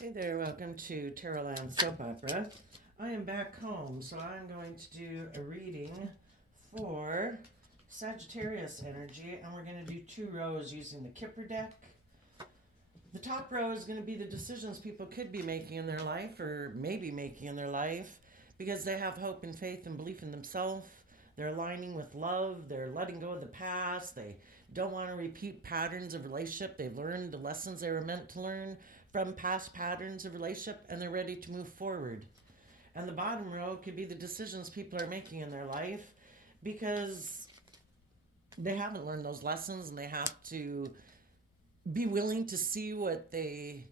Hey there, welcome to Tarotland Soap Opera. I am back home, so I'm going to do a reading for Sagittarius energy, and we're going to do 2 rows using the Kipper deck. The top row is going to be the decisions people could be making in their life, or maybe making in their life, because they have hope and faith and belief in themselves. They're aligning with love, they're letting go of the past, they don't want to repeat patterns of relationship. They've learned the lessons they were meant to learn from past patterns of relationship, and they're ready to move forward. And the bottom row could be the decisions people are making in their life because they haven't learned those lessons, and they have to be willing to see what they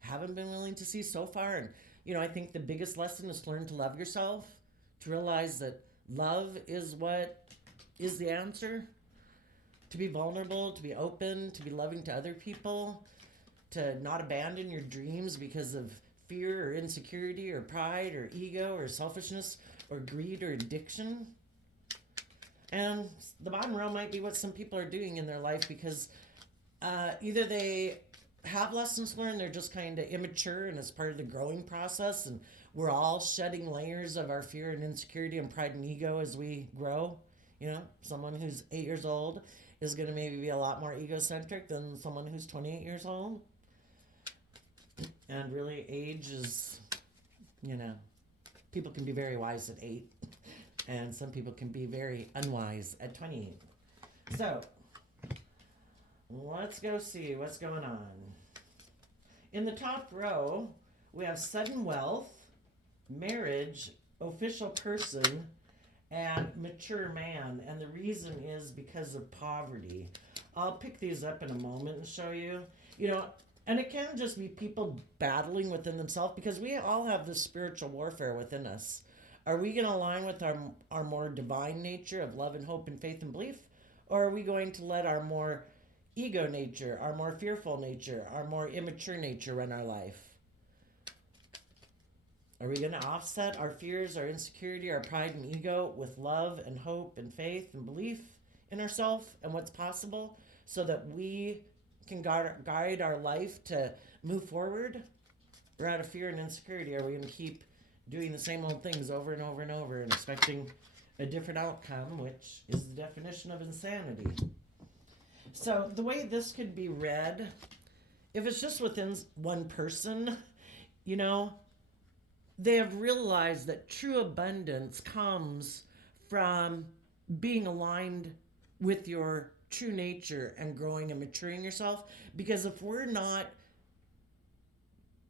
haven't been willing to see so far. And I think the biggest lesson is to learn to love yourself, to realize that love is what is the answer, to be vulnerable, to be open, to be loving to other people, to not abandon your dreams because of fear or insecurity or pride or ego or selfishness or greed or addiction. And the bottom row might be what some people are doing in their life because either they have lessons learned, they're just kind of immature and it's part of the growing process, and we're all shedding layers of our fear and insecurity and pride and ego as we grow. Someone who's 8 years old is going to maybe be a lot more egocentric than someone who's 28 years old. And really, age is, people can be very wise at 8, and some people can be very unwise at 28. So, let's go see what's going on. In the top row, we have sudden wealth, marriage, official person, and mature man. And the reason is because of poverty. I'll pick these up in a moment and show you. And it can just be people battling within themselves because we all have this spiritual warfare within us. Are we going to align with our more divine nature of love and hope and faith and belief? Or are we going to let our more ego nature, our more fearful nature, our more immature nature run our life? Are we going to offset our fears, our insecurity, our pride and ego with love and hope and faith and belief in ourselves and what's possible so that we can guide our life to move forward? Or out of fear and insecurity, are we going to keep doing the same old things over and over and over and expecting a different outcome, which is the definition of insanity? So the way this could be read, if it's just within one person, they have realized that true abundance comes from being aligned with your true nature and growing and maturing yourself. Because if we're not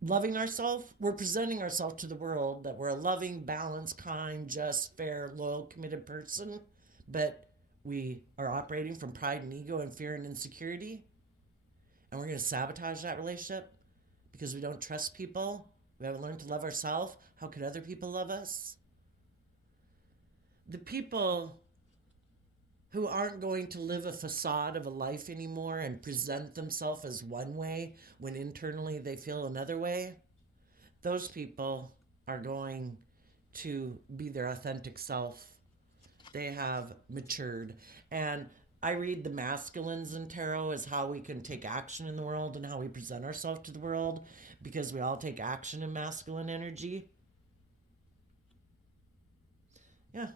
loving ourselves, we're presenting ourselves to the world that we're a loving, balanced, kind, just, fair, loyal, committed person, but we are operating from pride and ego and fear and insecurity, and we're going to sabotage that relationship because we don't trust people. We haven't learned to love ourselves. How could other people love us? The people who aren't going to live a facade of a life anymore and present themselves as one way when internally they feel another way, those people are going to be their authentic self. They have matured. And I read the masculines in tarot as how we can take action in the world and how we present ourselves to the world, because we all take action in masculine energy. Yeah.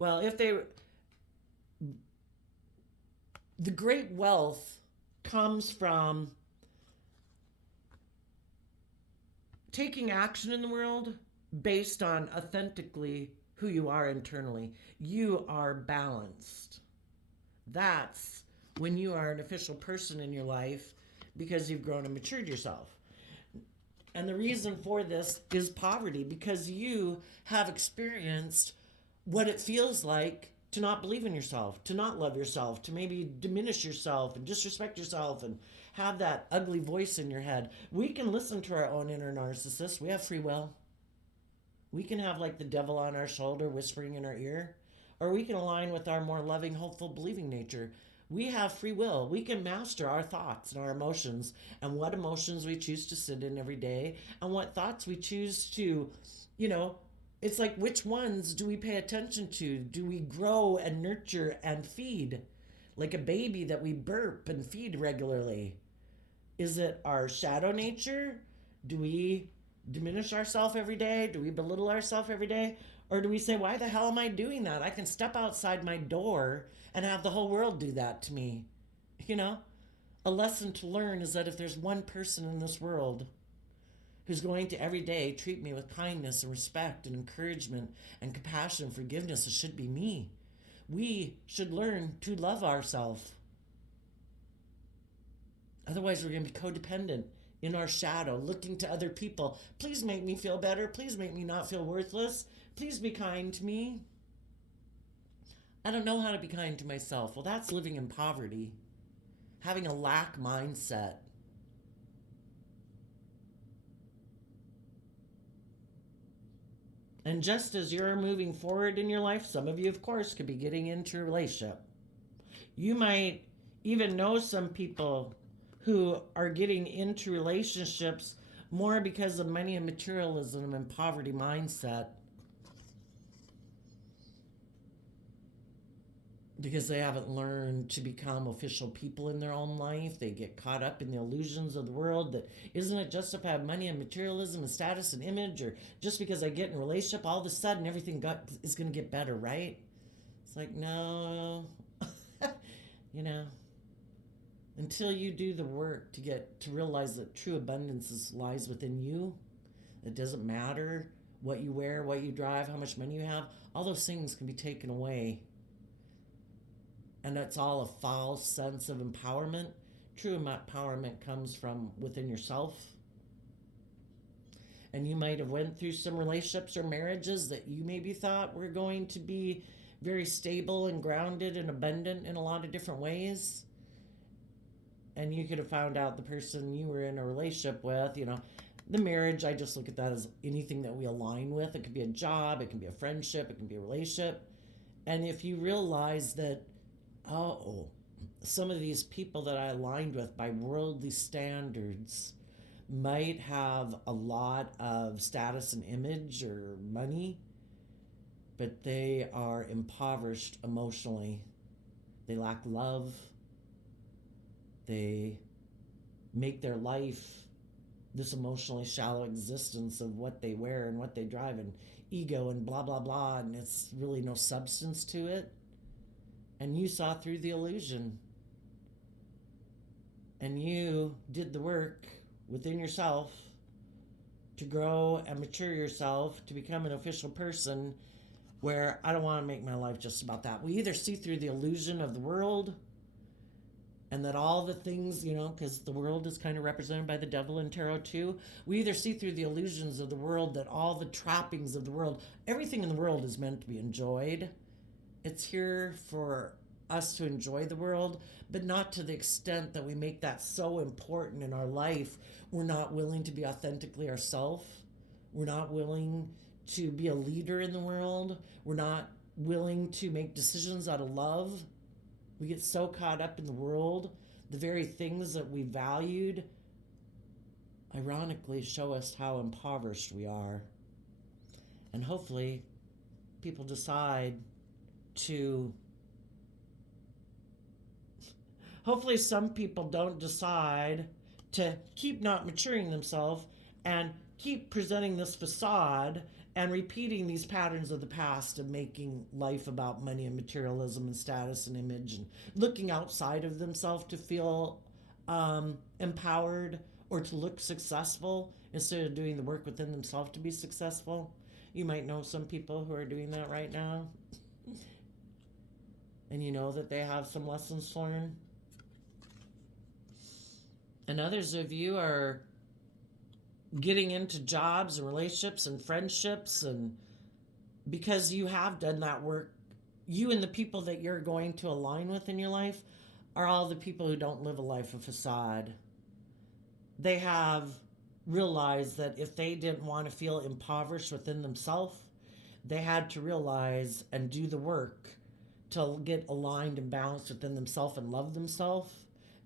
Well, the great wealth comes from taking action in the world based on authentically who you are internally. You are balanced. That's when you are an official person in your life because you've grown and matured yourself. And the reason for this is poverty, because you have experienced what it feels like to not believe in yourself, to not love yourself, to maybe diminish yourself and disrespect yourself and have that ugly voice in your head. We can listen to our own inner narcissist. We have free will. We can have like the devil on our shoulder whispering in our ear, or we can align with our more loving, hopeful, believing nature. We have free will. We can master our thoughts and our emotions, and what emotions we choose to sit in every day, and what thoughts we choose to, it's like, which ones do we pay attention to? Do we grow and nurture and feed? Like a baby that we burp and feed regularly. Is it our shadow nature? Do we diminish ourselves every day? Do we belittle ourselves every day? Or do we say, why the hell am I doing that? I can step outside my door and have the whole world do that to me. You know, a lesson to learn is that if there's one person in this world who's going to every day treat me with kindness and respect and encouragement and compassion and forgiveness, it should be me. We should learn to love ourselves. Otherwise, we're going to be codependent in our shadow, looking to other people. Please make me feel better. Please make me not feel worthless. Please be kind to me. I don't know how to be kind to myself. Well, that's living in poverty, having a lack mindset. And just as you're moving forward in your life, some of you, of course, could be getting into a relationship. You might even know some people who are getting into relationships more because of money and materialism and poverty mindset. Because they haven't learned to become official people in their own life. They get caught up in the illusions of the world that isn't it just if I have money and materialism and status and image, or just because I get in a relationship, all of a sudden everything is going to get better, right? It's like, no. You know, until you do the work to realize that true abundance lies within you. It doesn't matter what you wear, what you drive, how much money you have. All those things can be taken away. And that's all a false sense of empowerment. True empowerment comes from within yourself. And you might have went through some relationships or marriages that you maybe thought were going to be very stable and grounded and abundant in a lot of different ways. And you could have found out the person you were in a relationship with, the marriage, I just look at that as anything that we align with. It could be a job, it can be a friendship, it can be a relationship. And if you realize that, some of these people that I aligned with by worldly standards might have a lot of status and image or money, but they are impoverished emotionally. They lack love. They make their life this emotionally shallow existence of what they wear and what they drive and ego and blah, blah, blah, and it's really no substance to it. And you saw through the illusion. And you did the work within yourself to grow and mature yourself to become an official person where I don't want to make my life just about that. We either see through the illusion of the world and that all the things, because the world is kind of represented by the devil in tarot too. We either see through the illusions of the world that all the trappings of the world, everything in the world is meant to be enjoyed. It's here for us to enjoy the world, but not to the extent that we make that so important in our life. We're not willing to be authentically ourselves. We're not willing to be a leader in the world. We're not willing to make decisions out of love. We get so caught up in the world. The very things that we valued, ironically, show us how impoverished we are. And hopefully, people decide to... Hopefully, some people don't decide to keep not maturing themselves and keep presenting this facade and repeating these patterns of the past of making life about money and materialism and status and image and looking outside of themselves to feel empowered or to look successful instead of doing the work within themselves to be successful. You might know some people who are doing that right now. And you know that they have some lessons to learn. And others of you are getting into jobs and relationships and friendships, and because you have done that work, you and the people that you're going to align with in your life are all the people who don't live a life of facade. They have realized that if they didn't want to feel impoverished within themselves, they had to realize and do the work to get aligned and balanced within themselves and love themselves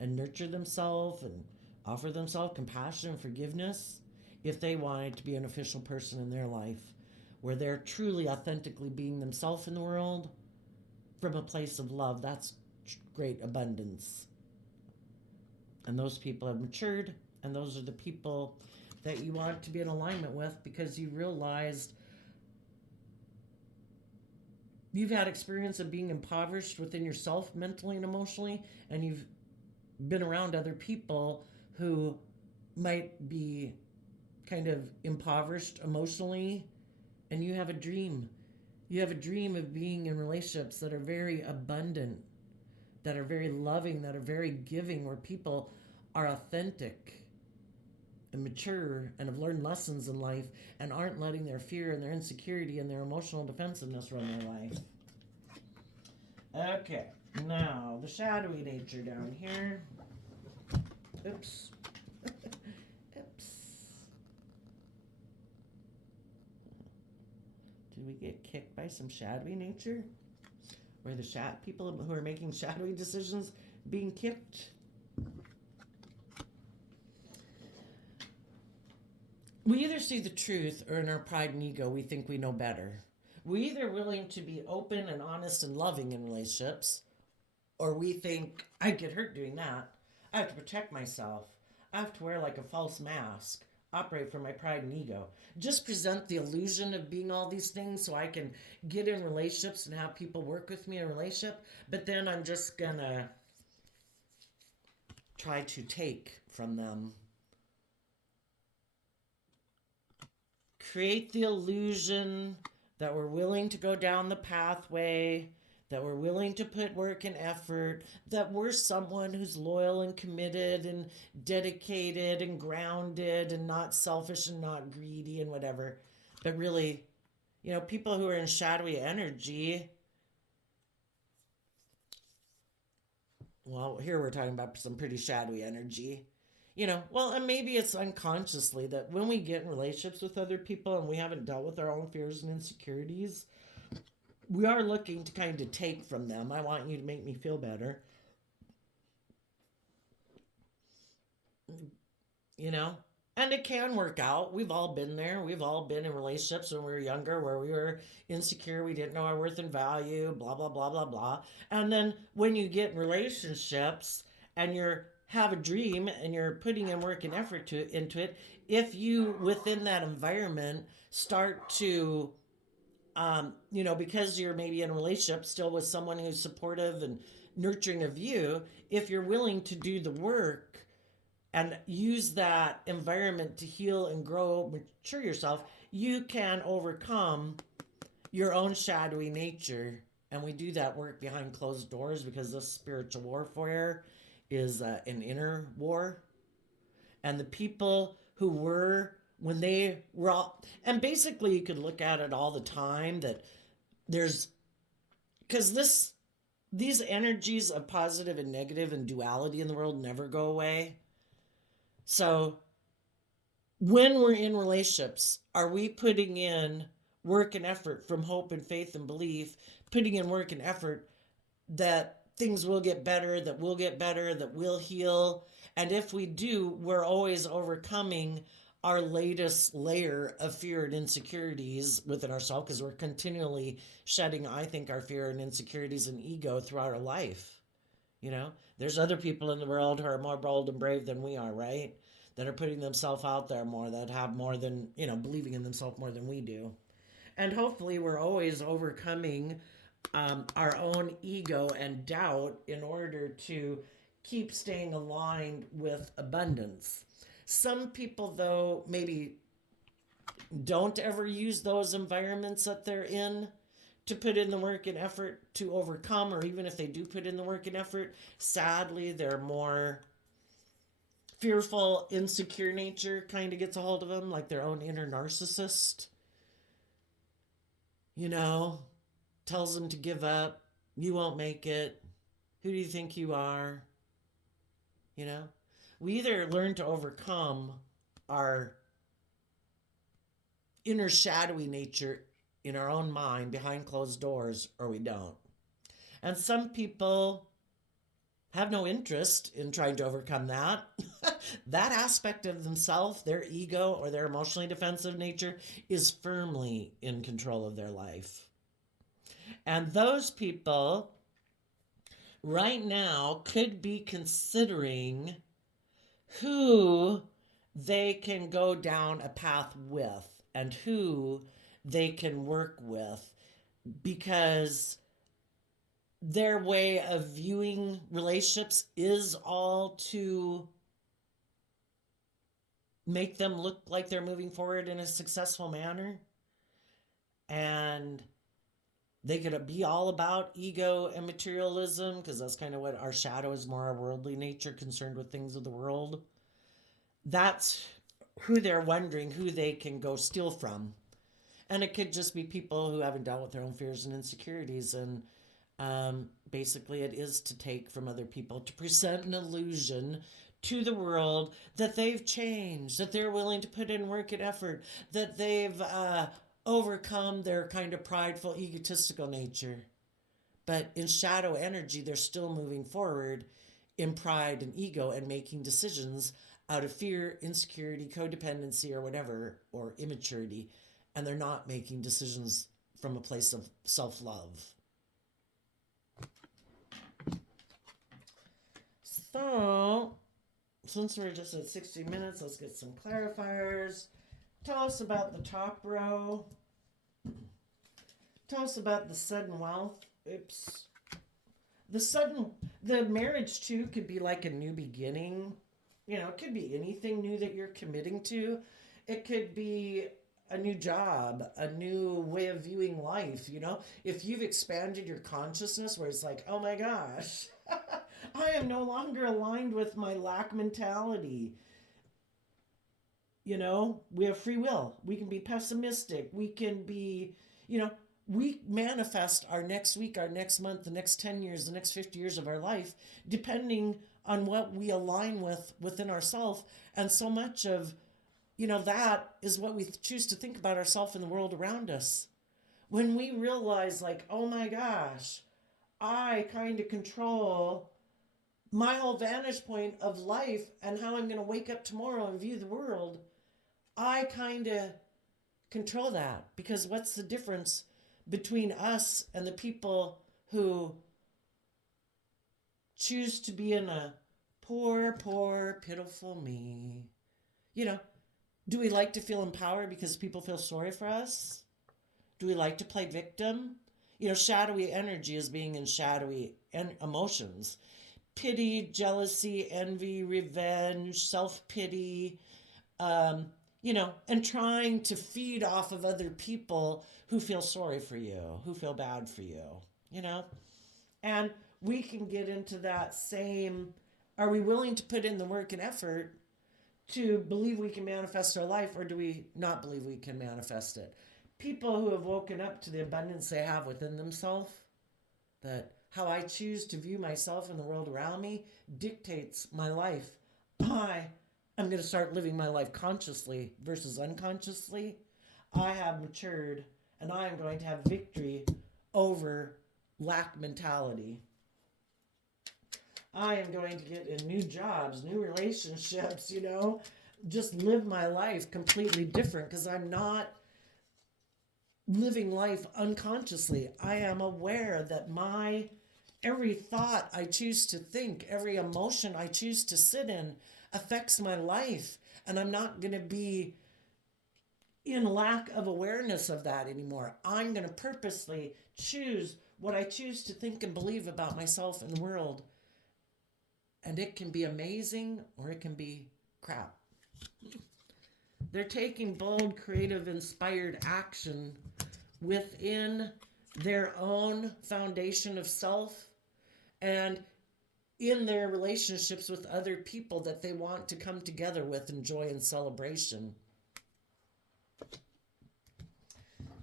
and nurture themselves and offer themselves compassion and forgiveness if they wanted to be an official person in their life where they're truly authentically being themselves in the world from a place of love. That's great abundance. And those people have matured, and those are the people that you want to be in alignment with because you realized you've had experience of being impoverished within yourself mentally and emotionally, and you've been around other people who might be kind of impoverished emotionally, and you have a dream. You have a dream of being in relationships that are very abundant, that are very loving, that are very giving, where people are authentic and mature and have learned lessons in life and aren't letting their fear and their insecurity and their emotional defensiveness run their life. Okay, now the shadowy nature down here. Oops. Oops. Did we get kicked by some shadowy nature? Or the people who are making shadowy decisions being kicked? We either see the truth, or in our pride and ego we think we know better. We're either willing to be open and honest and loving in relationships, or we think, I get hurt doing that. I have to protect myself. I have to wear like a false mask, operate from my pride and ego. Just present the illusion of being all these things so I can get in relationships and have people work with me in a relationship, but then I'm just gonna try to take from them. Create the illusion that we're willing to go down the pathway, that we're willing to put work and effort, that we're someone who's loyal and committed and dedicated and grounded and not selfish and not greedy and whatever. But really, people who are in shadowy energy, well, here we're talking about some pretty shadowy energy. And maybe it's unconsciously that when we get in relationships with other people and we haven't dealt with our own fears and insecurities, we are looking to kind of take from them. I want you to make me feel better. And it can work out. We've all been there. We've all been in relationships when we were younger where we were insecure. We didn't know our worth and value, blah, blah, blah, blah, blah. And then when you get in relationships and have a dream and you're putting in work and effort into it, if you within that environment start to because you're maybe in a relationship still with someone who's supportive and nurturing of you, if you're willing to do the work and use that environment to heal and grow, mature yourself, you can overcome your own shadowy nature. And we do that work behind closed doors because this spiritual warfare is an inner war. And the people who were, when they were all, and basically you could look at it all the time that because these energies of positive and negative and duality in the world never go away. So when we're in relationships, are we putting in work and effort from hope and faith and belief, putting in work and effort that things will get better, that we'll heal? And if we do, we're always overcoming our latest layer of fear and insecurities within ourselves because we're continually shedding, I think, our fear and insecurities and ego throughout our life. There's other people in the world who are more bold and brave than we are, right? That are putting themselves out there more, that have more than, believing in themselves more than we do. And hopefully we're always overcoming our own ego and doubt in order to keep staying aligned with abundance. Some people, though, maybe don't ever use those environments that they're in to put in the work and effort to overcome, or even if they do put in the work and effort, sadly, they're more fearful, insecure nature kind of gets a hold of them, like their own inner narcissist. Tells them to give up. You won't make it. Who do you think you are? We either learn to overcome our inner shadowy nature in our own mind behind closed doors, or we don't. And some people have no interest in trying to overcome that. That aspect of themselves, their ego or their emotionally defensive nature, is firmly in control of their life. And those people right now could be considering who they can go down a path with and who they can work with, because their way of viewing relationships is all to make them look like they're moving forward in a successful manner. And they could be all about ego and materialism, because that's kind of what our shadow is, more our worldly nature, concerned with things of the world. That's who they're wondering who they can go steal from. And it could just be people who haven't dealt with their own fears and insecurities. And basically, it is to take from other people, to present an illusion to the world that they've changed, that they're willing to put in work and effort, that they've overcome their kind of prideful, egotistical nature. But in shadow energy, they're still moving forward in pride and ego and making decisions out of fear, insecurity, codependency, or whatever, or immaturity. And they're not making decisions from a place of self-love. So, since we're just at 60 minutes, let's get some clarifiers. Tell us about the top row. Tell us about the sudden wealth. Oops. The marriage too could be like a new beginning. You know, it could be anything new that you're committing to. It could be a new job, a new way of viewing life. You know, if you've expanded your consciousness where it's like, oh my gosh, I am no longer aligned with my lack mentality. You know, we have free will. We can be pessimistic. We can be, you know, we manifest our next week, our next month, the next 10 years, the next 50 years of our life, depending on what we align with within ourselves. And so much of, you know, that is what we choose to think about ourselves and the world around us. When we realize, like, oh my gosh, I kind of control my whole vantage point of life and how I'm going to wake up tomorrow and view the world, I kind of control that. Because what's the difference between us and the people who choose to be in a poor, poor, pitiful me? You know, do we like to feel empowered because people feel sorry for us? Do we like to play victim? You know, shadowy energy is being in shadowy emotions. Pity, jealousy, envy, revenge, self-pity, you know, and trying to feed off of other people who feel sorry for you, who feel bad for you, you know? And we can get into that same, are we willing to put in the work and effort to believe we can manifest our life, or do we not believe we can manifest it? People who have woken up to the abundance they have within themselves, that how I choose to view myself and the world around me dictates my life. I'm going to start living my life consciously versus unconsciously. I have matured, and I am going to have victory over lack mentality. I am going to get in new jobs, new relationships, you know, just live my life completely different, because I'm not living life unconsciously. I am aware that every thought I choose to think, every emotion I choose to sit in affects my life. And I'm not going to be in lack of awareness of that anymore. I'm going to purposely choose what I choose to think and believe about myself and the world. And it can be amazing, or it can be crap. They're taking bold, creative, inspired action within their own foundation of self and in their relationships with other people that they want to come together with in joy and celebration.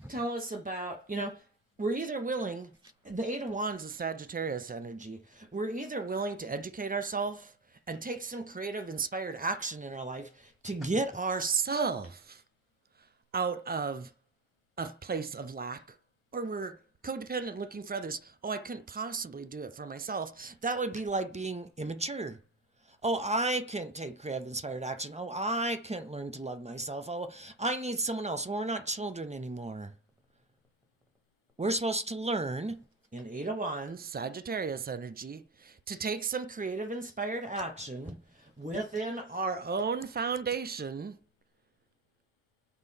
Tell us about, you know, we're either willing, the Eight of Wands is Sagittarius energy. We're either willing to educate ourselves and take some creative, inspired action in our life to get ourselves out of a place of lack, or we're codependent looking for others. Oh, I couldn't possibly do it for myself. That would be like being immature. Oh, I can't take creative, inspired action. Oh, I can't learn to love myself. Oh, I need someone else. Well, we're not children anymore. We're supposed to learn, in Eight of Wands, Sagittarius energy, to take some creative, inspired action within our own foundation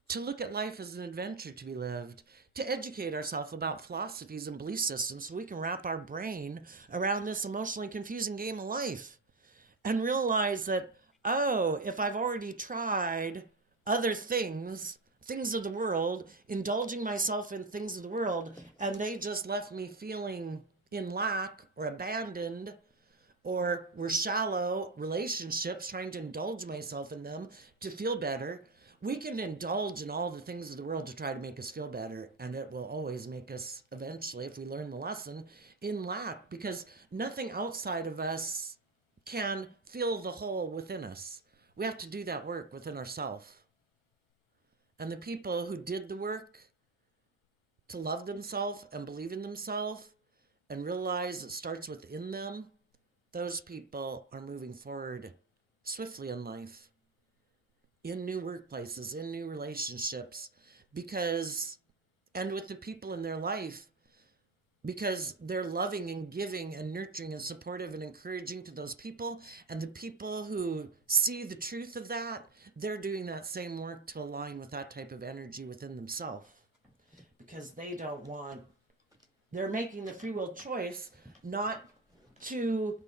to look at life as an adventure to be lived, to educate ourselves about philosophies and belief systems so we can wrap our brain around this emotionally confusing game of life and realize that, oh, if I've already tried other things, things of the world, indulging myself in things of the world, and they just left me feeling in lack or abandoned, or were shallow relationships, trying to indulge myself in them to feel better. We can indulge in all the things of the world to try to make us feel better, and it will always make us eventually, if we learn the lesson, in lack, because nothing outside of us can fill the hole within us. We have to do that work within ourselves. And the people who did the work to love themselves and believe in themselves and realize it starts within them, those people are moving forward swiftly in life, in new workplaces, in new relationships, and with the people in their life, because they're loving and giving and nurturing and supportive and encouraging to those people. And the people who see the truth of that, they're doing that same work to align with that type of energy within themselves, because they're making the free will choice not to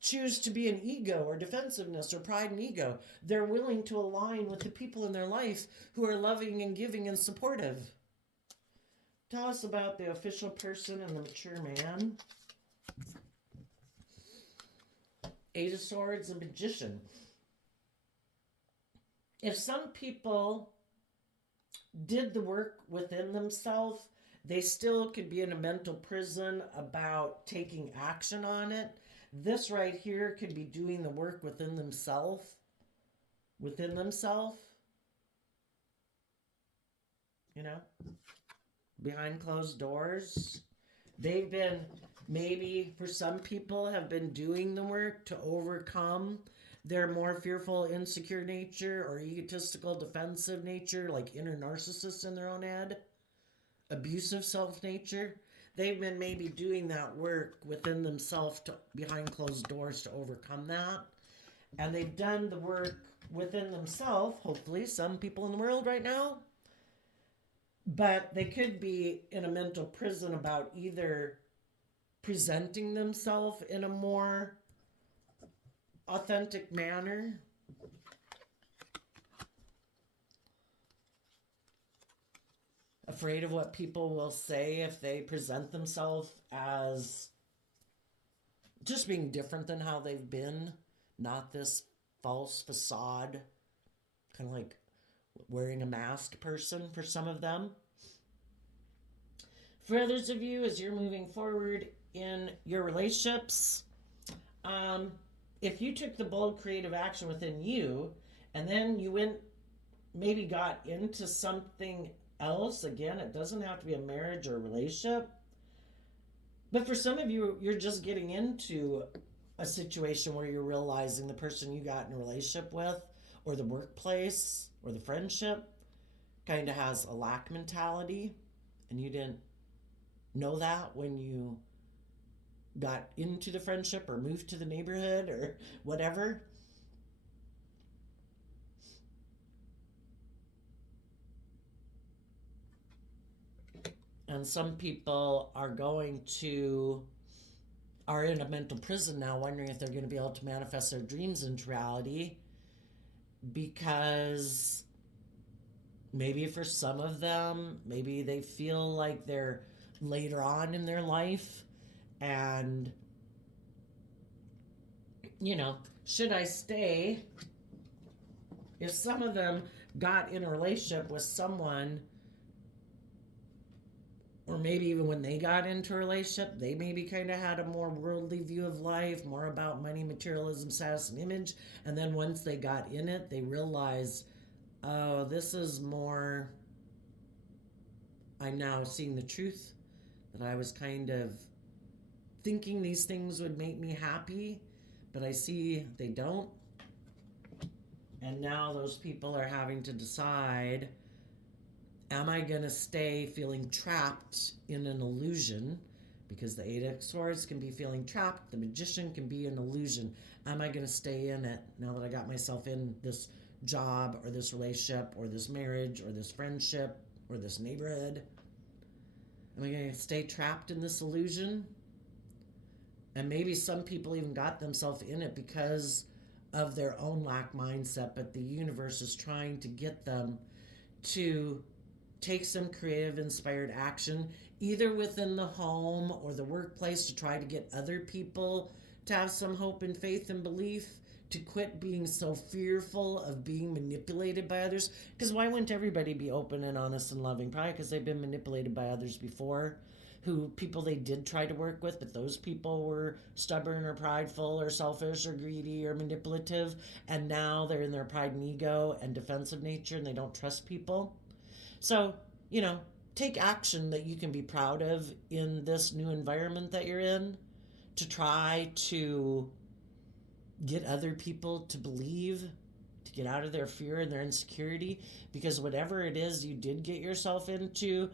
choose to be an ego or defensiveness or pride and ego. They're willing to align with the people in their life who are loving and giving and supportive. Tell us about the official person and the mature man. Eight of Swords and Magician. If some people did the work within themselves, they still could be in a mental prison about taking action on it. This right here could be doing the work within themselves. You know? Behind closed doors. They've been, maybe for some people, have been doing the work to overcome their more fearful, insecure nature or egotistical, defensive nature, like inner narcissists in their own head, abusive self nature. They've been maybe doing that work within themselves behind closed doors to overcome that. And they've done the work within themselves, hopefully, some people in the world right now. But they could be in a mental prison about either presenting themselves in a more authentic manner, afraid of what people will say if they present themselves as just being different than how they've been, not this false facade, kind of like wearing a mask person for some of them. For others of you, as you're moving forward in your relationships, if you took the bold creative action within you and then you maybe got into something else, again, it doesn't have to be a marriage or a relationship, but for some of you, you're just getting into a situation where you're realizing the person you got in a relationship with, or the workplace, or the friendship, kind of has a lack mentality, and you didn't know that when you got into the friendship or moved to the neighborhood or whatever. And some people are in a mental prison now, wondering if they're going to be able to manifest their dreams into reality, because maybe for some of them, maybe they feel like they're later on in their life and, should I stay? If some of them got in a relationship with someone, or maybe even when they got into a relationship, they maybe kind of had a more worldly view of life, more about money, materialism, status, and image. And then once they got in it, they realized, oh, this is more, I'm now seeing the truth, that I was kind of thinking these things would make me happy, but I see they don't. And now those people are having to decide, am I going to stay feeling trapped in an illusion because the Eight of Swords can be feeling trapped. The Magician can be an illusion. Am I going to stay in it now that I got myself in this job or this relationship or this marriage or this friendship or this neighborhood? Am I going to stay trapped in this illusion? And maybe some people even got themselves in it because of their own lack mindset, but the universe is trying to get them to take some creative, inspired action, either within the home or the workplace, to try to get other people to have some hope and faith and belief, to quit being so fearful of being manipulated by others. Because why wouldn't everybody be open and honest and loving? Probably because they've been manipulated by others before, people they did try to work with, but those people were stubborn or prideful or selfish or greedy or manipulative, and now they're in their pride and ego and defensive nature and they don't trust people. So, take action that you can be proud of in this new environment that you're in, to try to get other people to believe, to get out of their fear and their insecurity, because whatever it is you did get yourself into,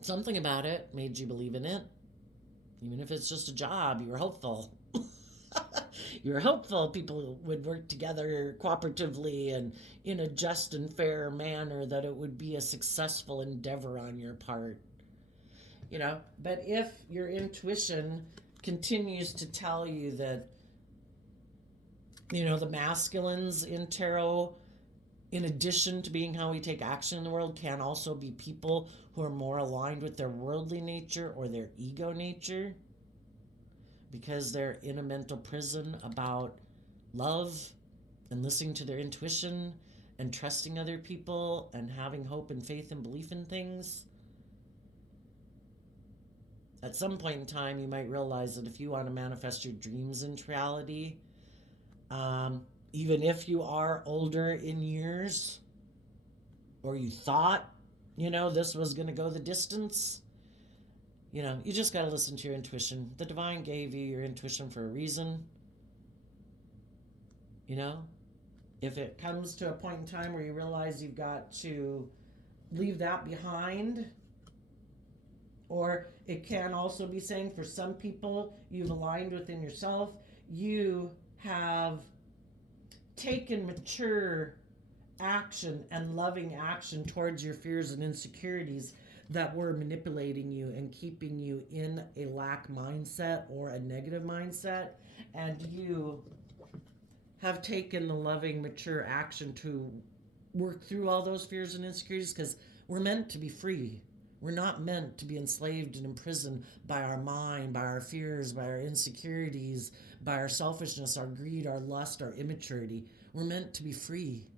something about it made you believe in it. Even if it's just a job, you were hopeful. You were hopeful people would work together cooperatively and in a just and fair manner, that it would be a successful endeavor on your part. But if your intuition continues to tell you that, the masculines in tarot, in addition to being how we take action in the world, can also be people who are more aligned with their worldly nature or their ego nature, because they're in a mental prison about love and listening to their intuition and trusting other people and having hope and faith and belief in things. At some point in time, you might realize that if you want to manifest your dreams into reality, even if you are older in years, or you thought, this was going to go the distance, you just got to listen to your intuition. The divine gave you your intuition for a reason. If it comes to a point in time where you realize you've got to leave that behind, or it can also be saying for some people, you've aligned within yourself, you have taken mature action and loving action towards your fears and insecurities that were manipulating you and keeping you in a lack mindset or a negative mindset, and you have taken the loving, mature action to work through all those fears and insecurities, because we're meant to be free. We're not meant to be enslaved and imprisoned by our mind, by our fears, by our insecurities, by our selfishness, our greed, our lust, our immaturity. We're meant to be free.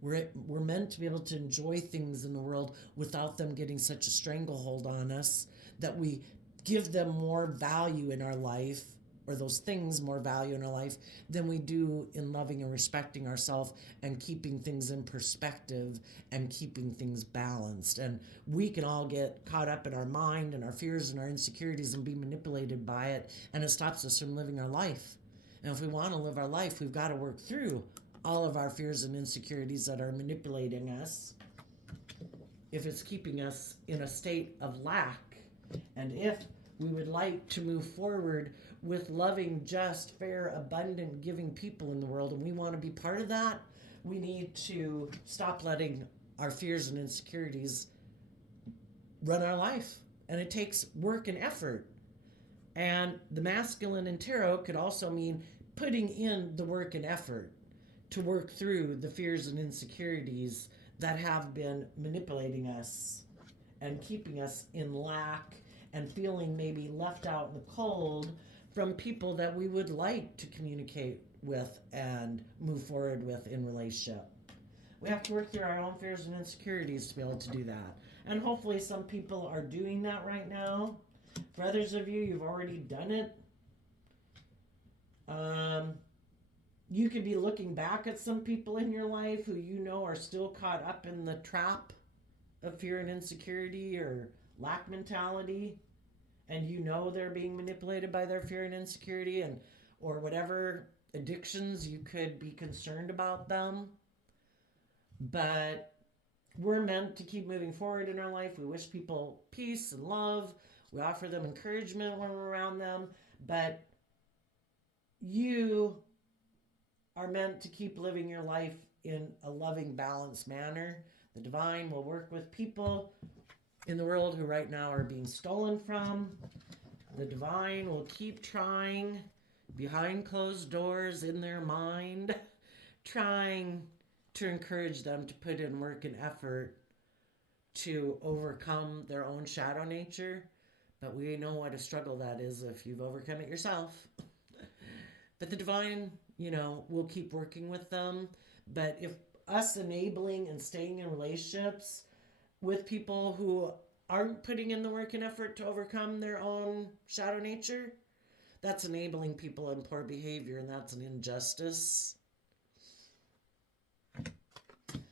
We're meant to be able to enjoy things in the world without them getting such a stranglehold on us, that we give them more value in our life, or those things more value in our life, than we do in loving and respecting ourselves and keeping things in perspective and keeping things balanced. And we can all get caught up in our mind and our fears and our insecurities and be manipulated by it, and it stops us from living our life. And if we want to live our life, we've got to work through all of our fears and insecurities that are manipulating us, if it's keeping us in a state of lack. And if we would like to move forward with loving, just, fair, abundant, giving people in the world, and we want to be part of that, we need to stop letting our fears and insecurities run our life. And it takes work and effort. And the masculine in tarot could also mean putting in the work and effort to work through the fears and insecurities that have been manipulating us and keeping us in lack and feeling maybe left out in the cold from people that we would like to communicate with and move forward with in relationship. We have to work through our own fears and insecurities to be able to do that. And hopefully some people are doing that right now. For others of you, you've already done it. You could be looking back at some people in your life who are still caught up in the trap of fear and insecurity or lack mentality, and they're being manipulated by their fear and insecurity, or whatever addictions you could be concerned about them. But we're meant to keep moving forward in our life. We wish people peace and love. We offer them encouragement when we're around them. But you are meant to keep living your life in a loving, balanced manner. The divine will work with people in the world who right now are being stolen from. The divine will keep trying behind closed doors in their mind, trying to encourage them to put in work and effort to overcome their own shadow nature. But we know what a struggle that is if you've overcome it yourself. But the divine, will keep working with them. But if us enabling and staying in relationships with people who aren't putting in the work and effort to overcome their own shadow nature, that's enabling people in poor behavior, and that's an injustice.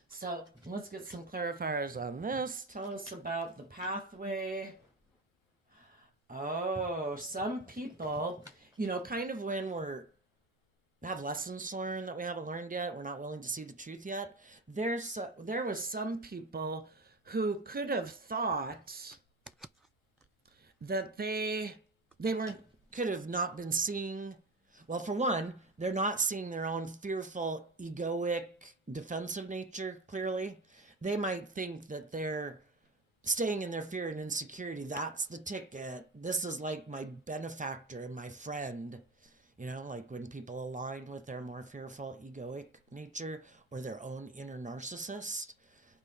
So let's get some clarifiers on this. Tell us about the pathway. Oh, some people, kind of when we're have lessons to learn that we haven't learned yet, we're not willing to see the truth yet. There was some people who could have thought that they could have not been seeing. Well, for one, they're not seeing their own fearful, egoic, defensive nature clearly. They might think that they're staying in their fear and insecurity. That's the ticket. This is like my benefactor and my friend. Like when people align with their more fearful, egoic nature or their own inner narcissist,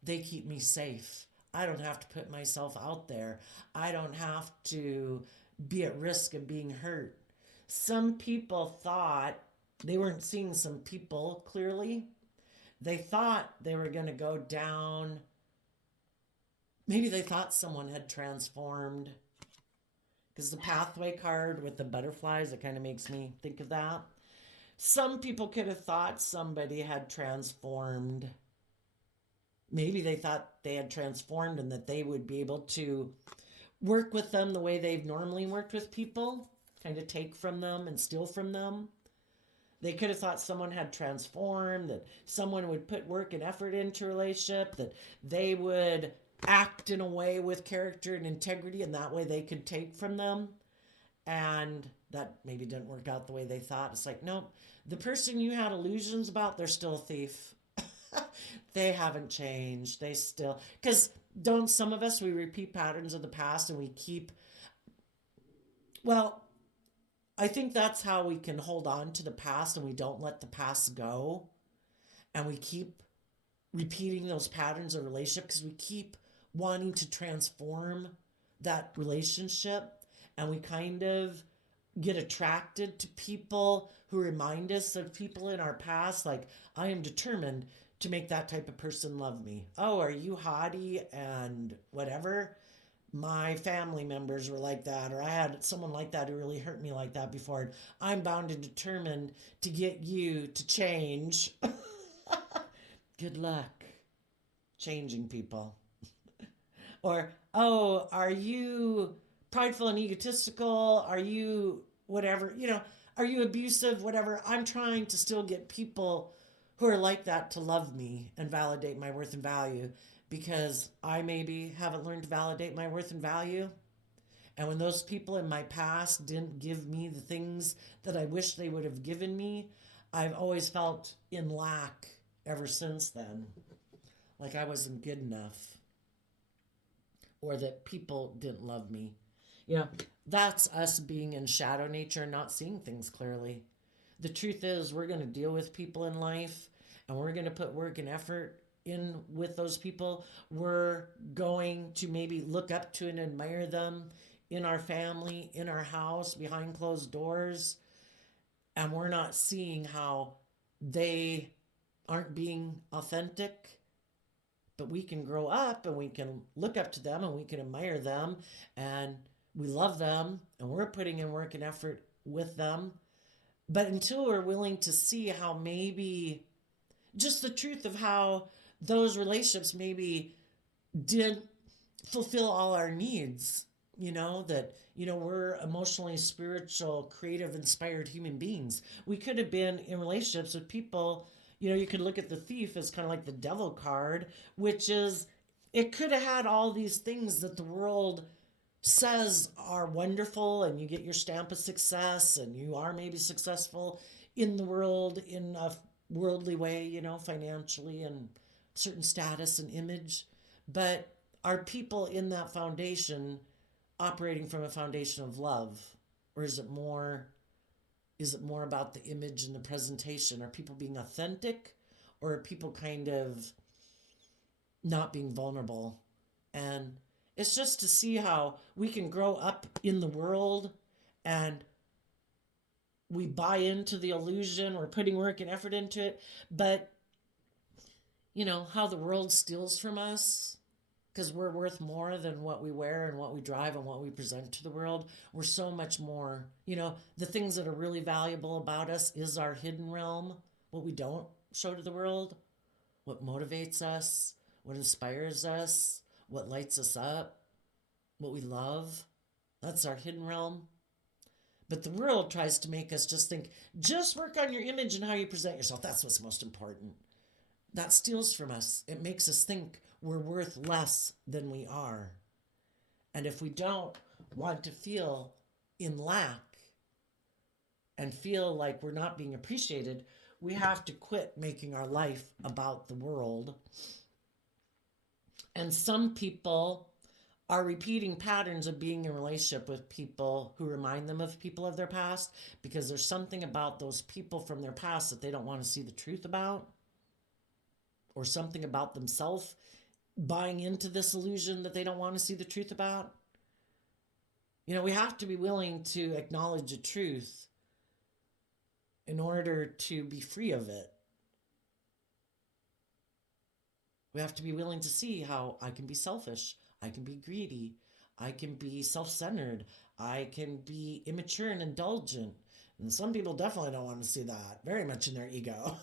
they keep me safe. I don't have to put myself out there. I don't have to be at risk of being hurt. Some people thought they weren't seeing some people clearly. They thought they were going to go down. Maybe they thought someone had transformed. Because the pathway card with the butterflies, it kind of makes me think of that. Some people could have thought somebody had transformed. Maybe they thought they had transformed and that they would be able to work with them the way they've normally worked with people, kind of take from them and steal from them. They could have thought someone had transformed, that someone would put work and effort into a relationship, that they would act in a way with character and integrity, and that way they could take from them. And that maybe didn't work out the way they thought. It's like, no, the person you had illusions about, they're still a thief. They haven't changed. They still, because don't some of us, we repeat patterns of the past and we keep, well, I think that's how we can hold on to the past and we don't let the past go. And we keep repeating those patterns of relationship because we keep wanting to transform that relationship, and we kind of get attracted to people who remind us of people in our past. Like, I am determined to make that type of person love me. Oh, are you haughty and whatever? My family members were like that, or I had someone like that who really hurt me like that before. I'm bound and determined to get you to change. Good luck changing people. Or, oh, are you prideful and egotistical? Are you whatever? Are you abusive? Whatever. I'm trying to still get people who are like that to love me and validate my worth and value, because I maybe haven't learned to validate my worth and value. And when those people in my past didn't give me the things that I wish they would have given me, I've always felt in lack ever since then. Like I wasn't good enough. Or that people didn't love me. That's us being in shadow nature and not seeing things clearly. The truth is, we're going to deal with people in life, and we're going to put work and effort in with those people. We're going to maybe look up to and admire them in our family, in our house, behind closed doors, and we're not seeing how they aren't being authentic. But we can grow up and we can look up to them and we can admire them and we love them and we're putting in work and effort with them. But until we're willing to see how maybe just the truth of how those relationships maybe didn't fulfill all our needs, that, we're emotionally, spiritual, creative, inspired human beings. We could have been in relationships with people, You could look at the thief as kind of like the devil card, which is, it could have had all these things that the world says are wonderful, and you get your stamp of success, and you are maybe successful in the world in a worldly way, financially and certain status and image. But are people in that foundation operating from a foundation of love? Or is it more about the image and the presentation? Are people being authentic, or are people kind of not being vulnerable? And it's just to see how we can grow up in the world, and we buy into the illusion, we're putting work and effort into it, but how the world steals from us because we're worth more than what we wear and what we drive and what we present to the world. We're so much more. The things that are really valuable about us is our hidden realm, what we don't show to the world, what motivates us, what inspires us, what lights us up, what we love. That's our hidden realm. But the world tries to make us just think, just work on your image and how you present yourself. That's what's most important. That steals from us. It makes us think we're worth less than we are. And if we don't want to feel in lack and feel like we're not being appreciated, we have to quit making our life about the world. And some people are repeating patterns of being in a relationship with people who remind them of people of their past, because there's something about those people from their past that they don't want to see the truth about, or something about themselves buying into this illusion that they don't want to see the truth about. We have to be willing to acknowledge the truth in order to be free of it. We have to be willing to see how I can be selfish, I can be greedy, I can be self-centered, I can be immature and indulgent. And some people definitely don't want to see that, very much in their ego.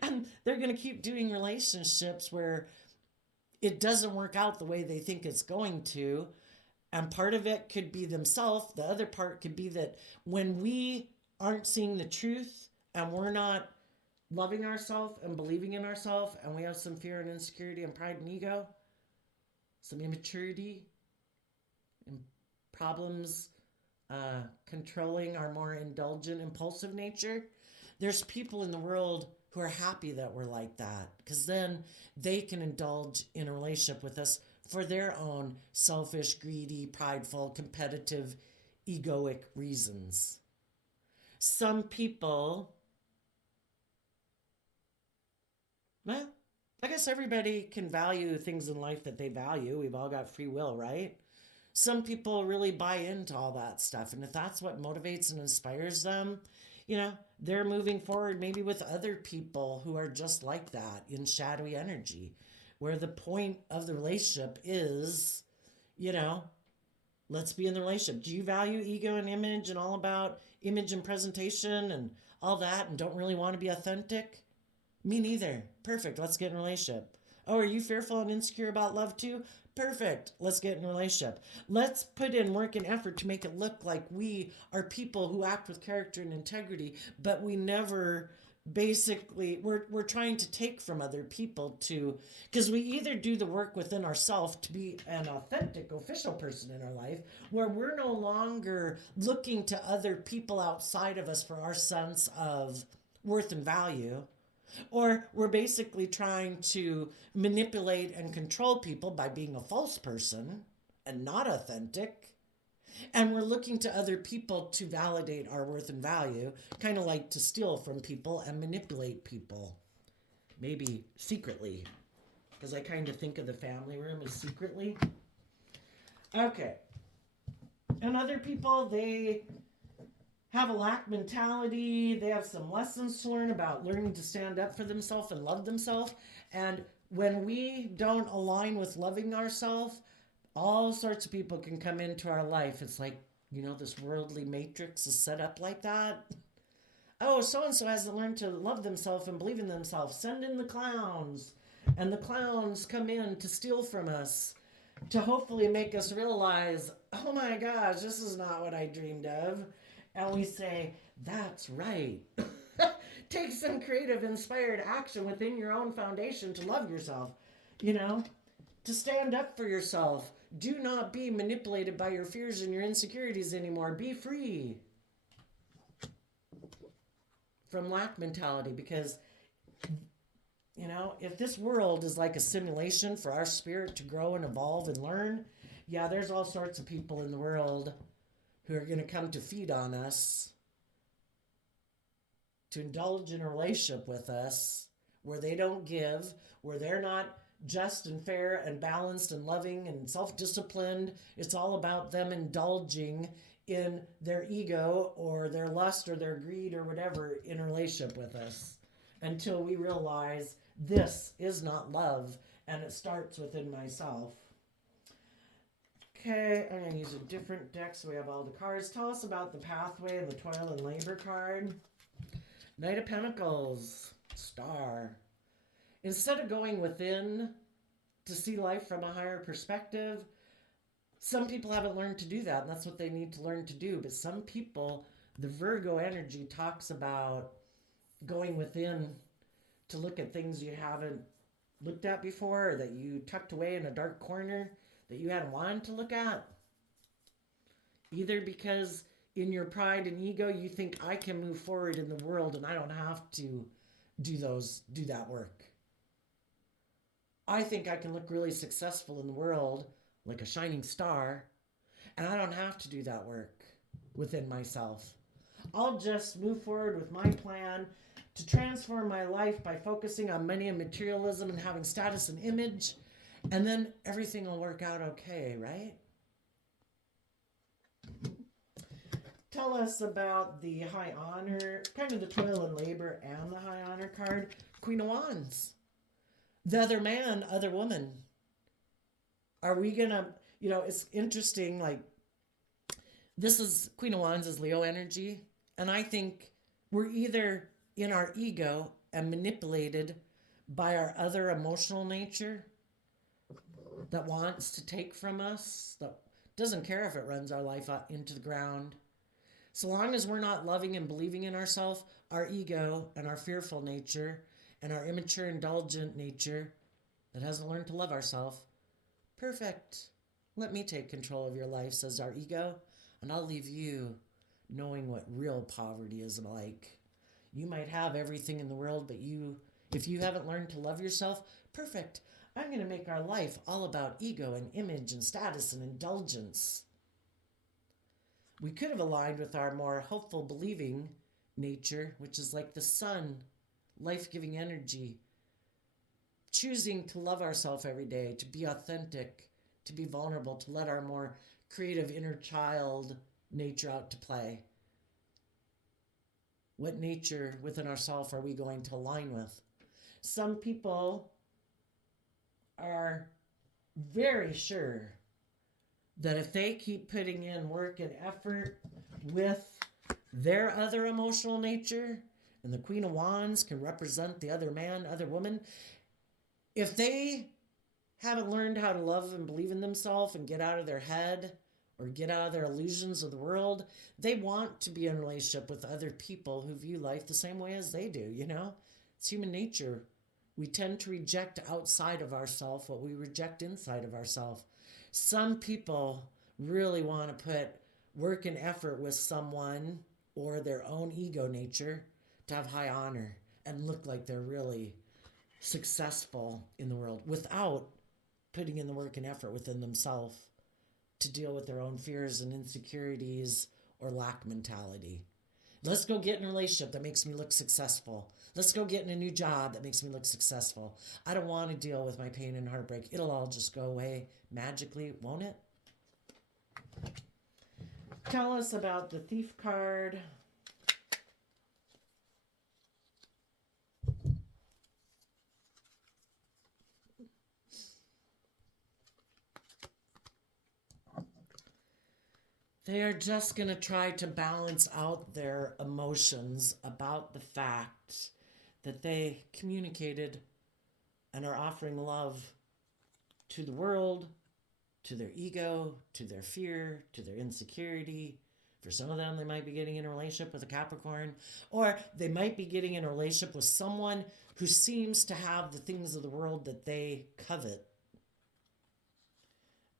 And they're going to keep doing relationships where it doesn't work out the way they think it's going to. And part of it could be themselves. The other part could be that when we aren't seeing the truth and we're not loving ourselves and believing in ourselves, and we have some fear and insecurity and pride and ego, some immaturity and problems controlling our more indulgent, impulsive nature, there's people in the world who are happy that we're like that, because then they can indulge in a relationship with us for their own selfish, greedy, prideful, competitive, egoic reasons. Some people, well, I guess everybody can value things in life that they value. We've all got free will, right? Some people really buy into all that stuff. And if that's what motivates and inspires them, they're moving forward maybe with other people who are just like that in shadowy energy, where the point of the relationship is, let's be in the relationship. Do you value ego and image and all about image and presentation and all that, and don't really want to be authentic? Me neither. Perfect. Let's get in a relationship. Oh, are you fearful and insecure about love too? Perfect. Let's get in a relationship. Let's put in work and effort to make it look like we are people who act with character and integrity, but we never we're trying to take from other people because we either do the work within ourselves to be an authentic, official person in our life, where we're no longer looking to other people outside of us for our sense of worth and value, or we're basically trying to manipulate and control people by being a false person and not authentic. And we're looking to other people to validate our worth and value, kind of like to steal from people and manipulate people. Maybe secretly, because I kind of think of the family room as secretly. Okay. And other people, they have a lack mentality. They have some lessons to learn about learning to stand up for themselves and love themselves. And when we don't align with loving ourselves, all sorts of people can come into our life. It's like, this worldly matrix is set up like that. Oh, so-and-so hasn't learned to love themselves and believe in themselves. Send in the clowns. And the clowns come in to steal from us, to hopefully make us realize, oh my gosh, this is not what I dreamed of. And we say, that's right. Take some creative, inspired action within your own foundation to love yourself, you know, to stand up for yourself. Do not be manipulated by your fears and your insecurities anymore. Be free from lack mentality, because, you know, if this world is like a simulation for our spirit to grow and evolve and learn, yeah, there's all sorts of people in the world who are going to come to feed on us, to indulge in a relationship with us where they don't give, where they're not just and fair and balanced and loving and self-disciplined. It's all about them indulging in their ego or their lust or their greed or whatever in a relationship with us, until we realize this is not love and it starts within myself. Okay, I'm going to use a different deck so we have all the cards. Tell us about the pathway and the toil and labor card. Knight of Pentacles, Star. Instead of going within to see life from a higher perspective, some people haven't learned to do that, and that's what they need to learn to do. But some people, the Virgo energy talks about going within to look at things you haven't looked at before, or that you tucked away in a dark corner that you hadn't wanted to look at. Either because in your pride and ego, you think I can move forward in the world and I don't have to do that work. I think I can look really successful in the world like a shining star, and I don't have to do that work within myself. I'll just move forward with my plan to transform my life by focusing on money and materialism and having status and image, and then everything will work out okay, right? Tell us about the high honor, kind of the toil and labor and the high honor card. Queen of Wands. The other man, other woman. Are we gonna, it's interesting, like, this is, Queen of Wands is Leo energy, and I think we're either in our ego and manipulated by our other emotional nature that wants to take from us, that doesn't care if it runs our life out into the ground. So long as we're not loving and believing in ourselves, our ego and our fearful nature and our immature, indulgent nature that hasn't learned to love ourselves, perfect. Let me take control of your life, says our ego, and I'll leave you knowing what real poverty is like. You might have everything in the world, but if you haven't learned to love yourself, perfect. I'm going to make our life all about ego and image and status and indulgence. We could have aligned with our more hopeful, believing nature, which is like the sun, life-giving energy, choosing to love ourselves every day, to be authentic, to be vulnerable, to let our more creative inner child nature out to play. What nature within ourselves are we going to align with? Some people are very sure that if they keep putting in work and effort with their other emotional nature, and the Queen of Wands can represent the other man, other woman, if they haven't learned how to love and believe in themselves and get out of their head or get out of their illusions of the world, they want to be in a relationship with other people who view life the same way as they do, It's human nature. We tend to reject outside of ourselves what we reject inside of ourselves. Some people really want to put work and effort with someone or their own ego nature to have high honor and look like they're really successful in the world without putting in the work and effort within themselves to deal with their own fears and insecurities or lack mentality. Let's go get in a relationship that makes me look successful. Let's go get in a new job that makes me look successful. I don't want to deal with my pain and heartbreak. It'll all just go away magically, won't it? Tell us about the Thief card. They are just going to try to balance out their emotions about the fact that they communicated and are offering love to the world, to their ego, to their fear, to their insecurity, For some of them, they might be getting in a relationship with a Capricorn, or they might be getting in a relationship with someone who seems to have the things of the world that they covet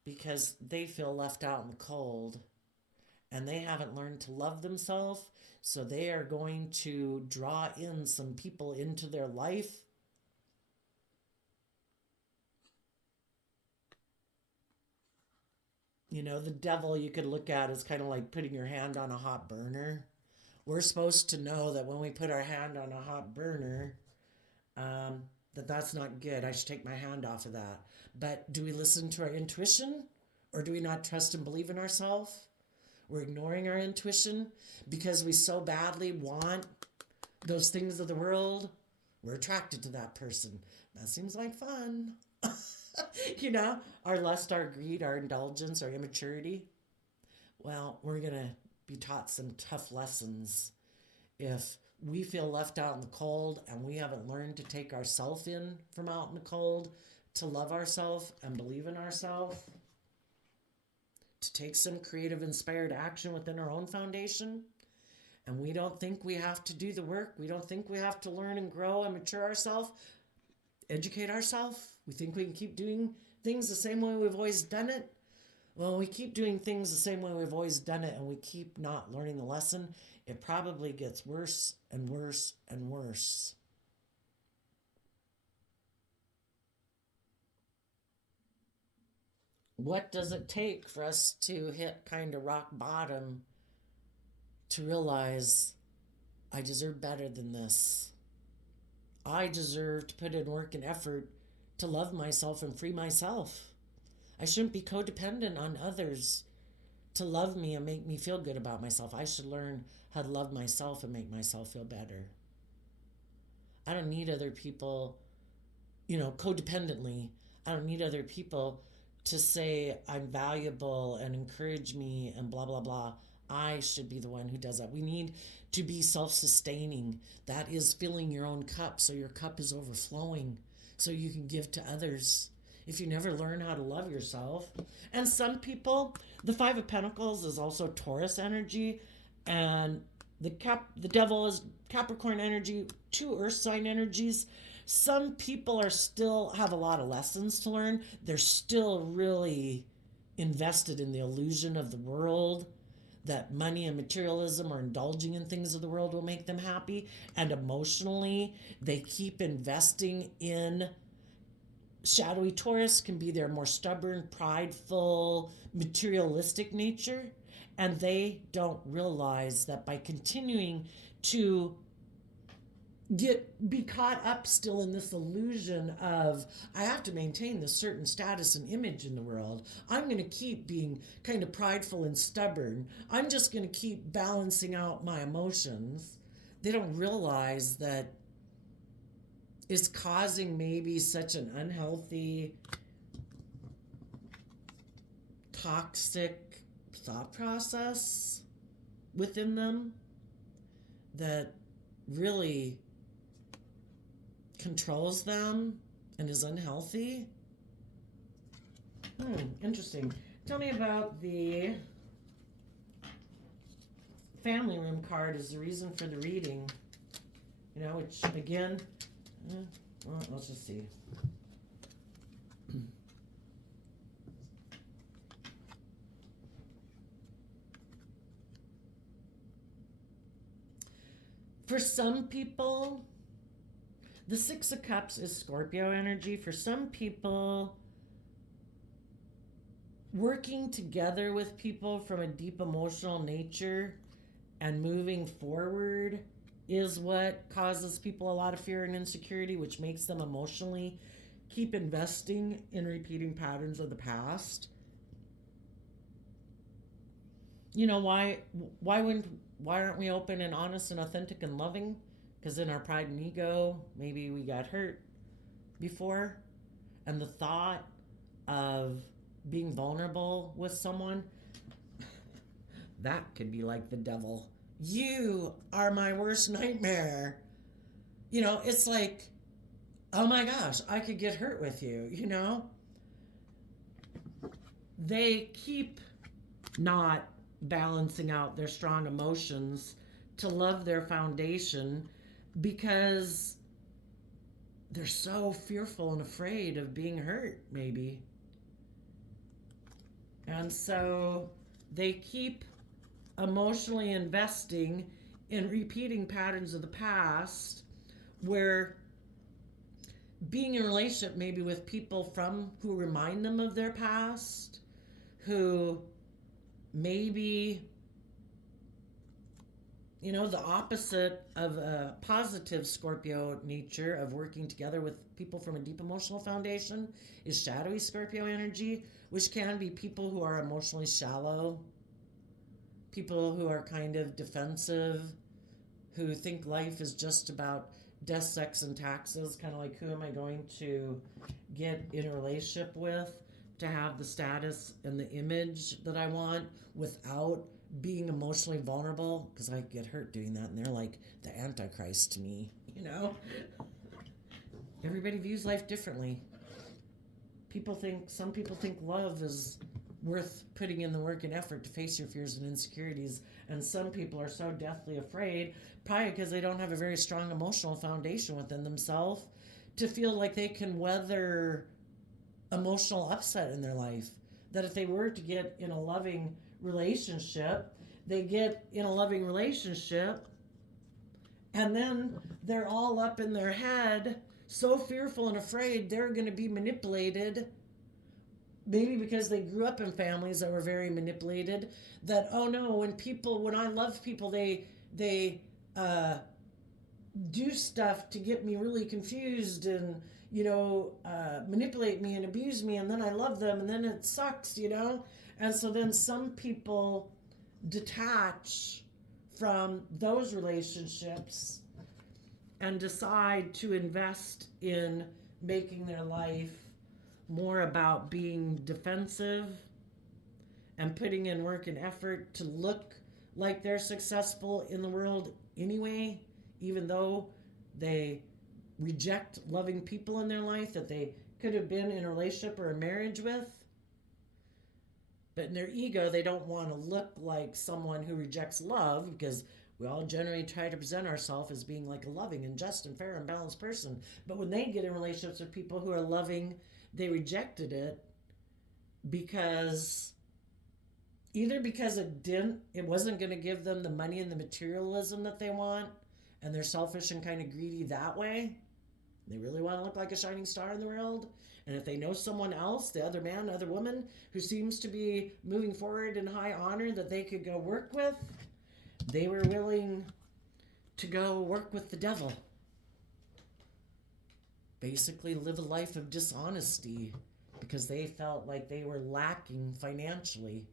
because they feel left out in the cold and they haven't learned to love themselves. So they are going to draw in some people into their life You know, the devil you could look at as kind of like putting your hand on a hot burner. We're supposed to know that when we put our hand on a hot burner, that's not good. I should take my hand off of that. But do we listen to our intuition, or do we not trust and believe in ourselves? We're ignoring our intuition because we so badly want those things of the world. We're attracted to that person. That seems like fun. You know, our lust, our greed, our indulgence, our immaturity. Well, we're going to be taught some tough lessons if we feel left out in the cold and we haven't learned to take ourselves in from out in the cold, to love ourselves and believe in ourselves, to take some creative, inspired action within our own foundation. And we don't think we have to do the work. We don't think we have to learn and grow and mature ourselves, educate ourselves. We think we can keep doing things the same way we've always done it. Well, we keep doing things the same way we've always done it and we keep not learning the lesson, it probably gets worse and worse and worse. What does it take for us to hit kind of rock bottom to realize I deserve better than this? I deserve to put in work and effort to love myself and free myself. I shouldn't be codependent on others to love me and make me feel good about myself. I should learn how to love myself and make myself feel better. I don't need other people, codependently. I don't need other people to say I'm valuable and encourage me and blah, blah, blah. I should be the one who does that. We need to be self-sustaining. That is filling your own cup so your cup is overflowing so you can give to others. If you never learn how to love yourself. And some people, the Five of Pentacles is also Taurus energy, and the devil is Capricorn energy, two earth sign energies. Some people still have a lot of lessons to learn. They're still really invested in the illusion of the world, that money and materialism or indulging in things of the world will make them happy. And emotionally, they keep investing in shadowy Taurus, can be their more stubborn, prideful, materialistic nature. And they don't realize that by continuing to be caught up still in this illusion of I have to maintain this certain status and image in the world. I'm going to keep being kind of prideful and stubborn. I'm just going to keep balancing out my emotions. They don't realize that is causing maybe such an unhealthy, toxic thought process within them that really controls them and is unhealthy. Interesting. Tell me about the family room card as the reason for the reading. Which again, well, let's just see. For some people, the Six of Cups is Scorpio energy. For some people, working together with people from a deep emotional nature and moving forward is what causes people a lot of fear and insecurity, which makes them emotionally keep investing in repeating patterns of the past. Why aren't we open and honest and authentic and loving? Because in our pride and ego, maybe we got hurt before. And the thought of being vulnerable with someone, that could be like the devil. You are my worst nightmare. It's like, oh my gosh, I could get hurt with you, They keep not balancing out their strong emotions to love their foundation because they're so fearful and afraid of being hurt, maybe. And so they keep emotionally investing in repeating patterns of the past where being in a relationship maybe with people from who remind them of their past, who maybe, you know, the opposite of a positive Scorpio nature of working together with people from a deep emotional foundation is shadowy Scorpio energy, which can be people who are emotionally shallow, people who are kind of defensive, who think life is just about death, sex, and taxes, kind of like who am I going to get in a relationship with to have the status and the image that I want without being emotionally vulnerable, because I get hurt doing that, and they're like the Antichrist to me, you know? Everybody views life differently. Some people think love is worth putting in the work and effort to face your fears and insecurities, and some people are so deathly afraid, probably because they don't have a very strong emotional foundation within themselves, to feel like they can weather emotional upset in their life. That if they were to get in a loving relationship, they get in a loving relationship, and then they're all up in their head, so fearful and afraid they're going to be manipulated. Maybe because they grew up in families that were very manipulated. That, oh no, when I love people, they do stuff to get me really confused and, you know, manipulate me and abuse me, and then I love them, and then it sucks, you know? And so then some people detach from those relationships and decide to invest in making their life more about being defensive and putting in work and effort to look like they're successful in the world anyway, even though they reject loving people in their life that they could have been in a relationship or a marriage with. But in their ego, they don't want to look like someone who rejects love, because we all generally try to present ourselves as being like a loving and just and fair and balanced person. But when they get in relationships with people who are loving, they rejected it because it wasn't going to give them the money and the materialism that they want, and they're selfish and kind of greedy that way. They really want to look like a shining star in the world. And if they know someone else, the other man, other woman, who seems to be moving forward in high honor that they could go work with, they were willing to go work with the devil. Basically live a life of dishonesty because they felt like they were lacking financially.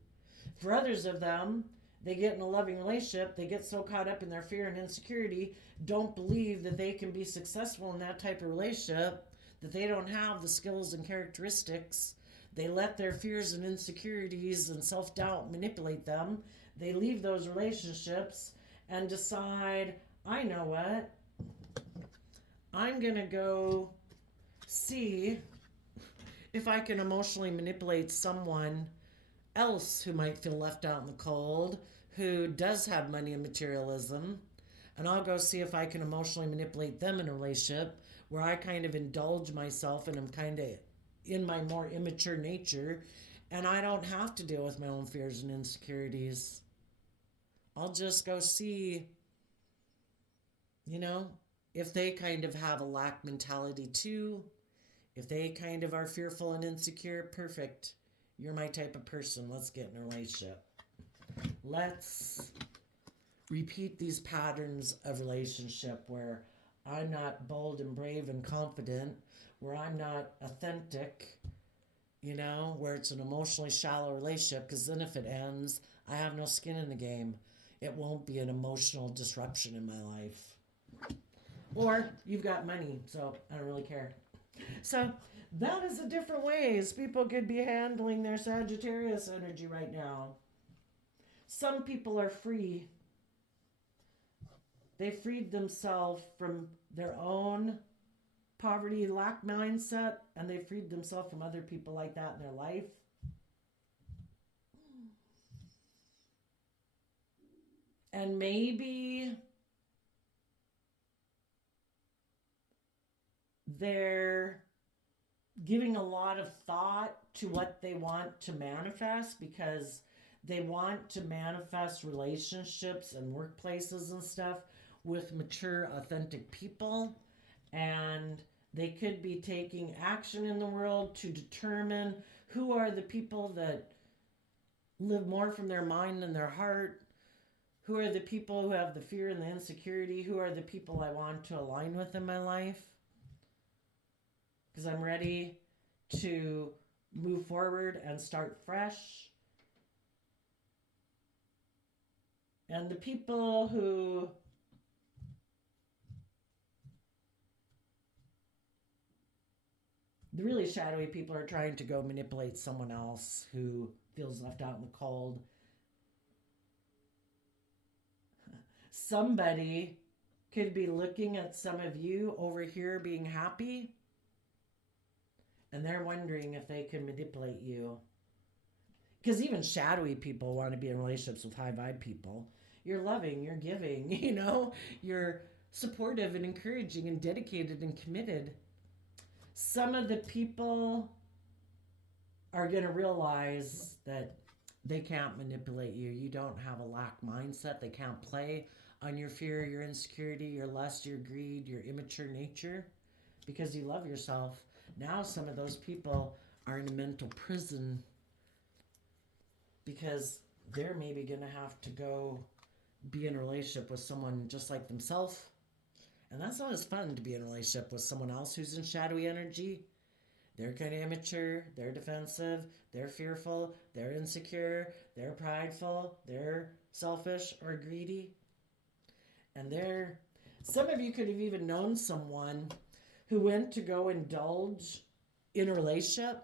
For others of them, they get in a loving relationship, they get so caught up in their fear and insecurity, don't believe that they can be successful in that type of relationship, that they don't have the skills and characteristics. They let their fears and insecurities and self-doubt manipulate them. They leave those relationships and decide, I know what, I'm going to go see if I can emotionally manipulate someone else who might feel left out in the cold, who does have money and materialism, and I'll go see if I can emotionally manipulate them in a relationship where I kind of indulge myself and I'm kind of in my more immature nature, and I don't have to deal with my own fears and insecurities. I'll just go see, you know, if they kind of have a lack mentality too, if they kind of are fearful and insecure, perfect. You're my type of person. Let's get in a relationship. Let's repeat these patterns of relationship where I'm not bold and brave and confident, where I'm not authentic, you know, where it's an emotionally shallow relationship, because then if it ends, I have no skin in the game. It won't be an emotional disruption in my life. Or you've got money, so I don't really care. So that is the different ways people could be handling their Sagittarius energy right now. Some people are free. They freed themselves from their own poverty, lack mindset, and they freed themselves from other people like that in their life. And maybe they're giving a lot of thought to what they want to manifest, because they want to manifest relationships and workplaces and stuff with mature, authentic people. And they could be taking action in the world to determine who are the people that live more from their mind than their heart, who are the people who have the fear and the insecurity, who are the people I want to align with in my life, because I'm ready to move forward and start fresh. And the people who the really shadowy people are trying to go manipulate someone else who feels left out in the cold. Somebody could be looking at some of you over here being happy, and they're wondering if they can manipulate you. Because even shadowy people want to be in relationships with high vibe people. You're loving, you're giving, you're supportive and encouraging and dedicated and committed. Some of the people are going to realize that they can't manipulate you. You don't have a lack mindset. They can't play on your fear, your insecurity, your lust, your greed, your immature nature, because you love yourself. Now some of those people are in a mental prison because they're maybe going to have to go be in a relationship with someone just like themselves. And that's not as fun to be in a relationship with someone else who's in shadowy energy. They're kind of immature, they're defensive, they're fearful, they're insecure, they're prideful, they're selfish or greedy. And some of you could have even known someone who went to go indulge in a relationship,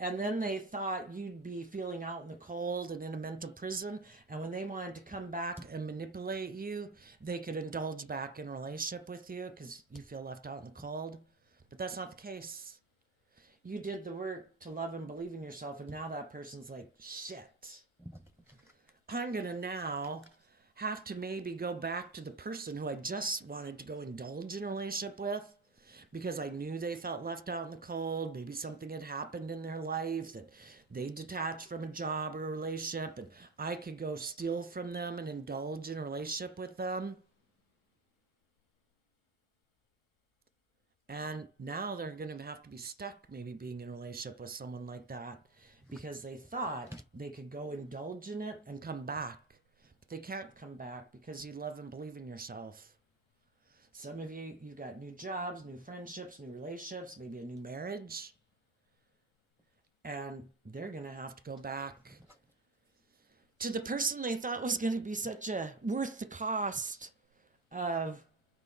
and then they thought you'd be feeling out in the cold and in a mental prison, and when they wanted to come back and manipulate you, they could indulge back in a relationship with you because you feel left out in the cold. But that's not the case. You did the work to love and believe in yourself, and now that person's like, shit, I'm going to now have to maybe go back to the person who I just wanted to go indulge in a relationship with, because I knew they felt left out in the cold. Maybe something had happened in their life that they detached from a job or a relationship, and I could go steal from them and indulge in a relationship with them. And now they're going to have to be stuck maybe being in a relationship with someone like that because they thought they could go indulge in it and come back. But they can't come back because you love and believe in yourself. Some of you, you've got new jobs, new friendships, new relationships, maybe a new marriage. And they're going to have to go back to the person they thought was going to be such a worth the cost of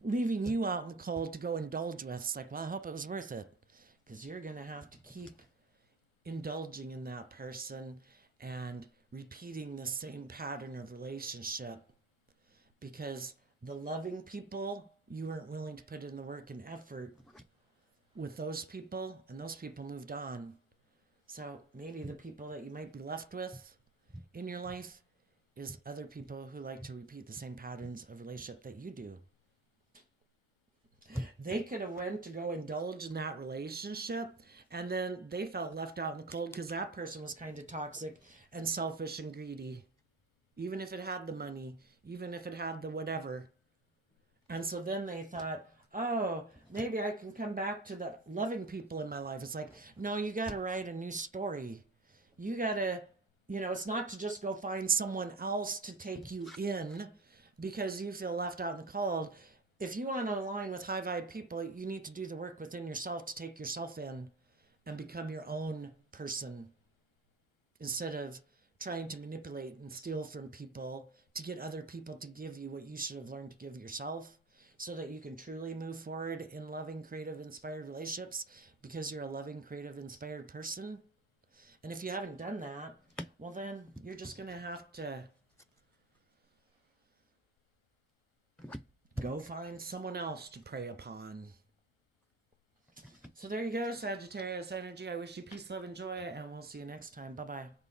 leaving you out in the cold to go indulge with. It's like, well, I hope it was worth it, because you're going to have to keep indulging in that person and repeating the same pattern of relationship, because the loving people, you weren't willing to put in the work and effort with those people, and those people moved on. So maybe the people that you might be left with in your life is other people who like to repeat the same patterns of relationship that you do. They could have went to go indulge in that relationship, and then they felt left out in the cold because that person was kind of toxic and selfish and greedy, even if it had the money, even if it had the whatever. And so then they thought, oh, maybe I can come back to the loving people in my life. It's like, no, you got to write a new story. You got to, it's not to just go find someone else to take you in because you feel left out in the cold. If you want to align with high vibe people, you need to do the work within yourself to take yourself in and become your own person, instead of trying to manipulate and steal from people to get other people to give you what you should have learned to give yourself, so that you can truly move forward in loving, creative, inspired relationships, because you're a loving, creative, inspired person. And if you haven't done that, well, then you're just going to have to go find someone else to prey upon. So there you go, Sagittarius energy. I wish you peace, love, and joy, and we'll see you next time. Bye-bye.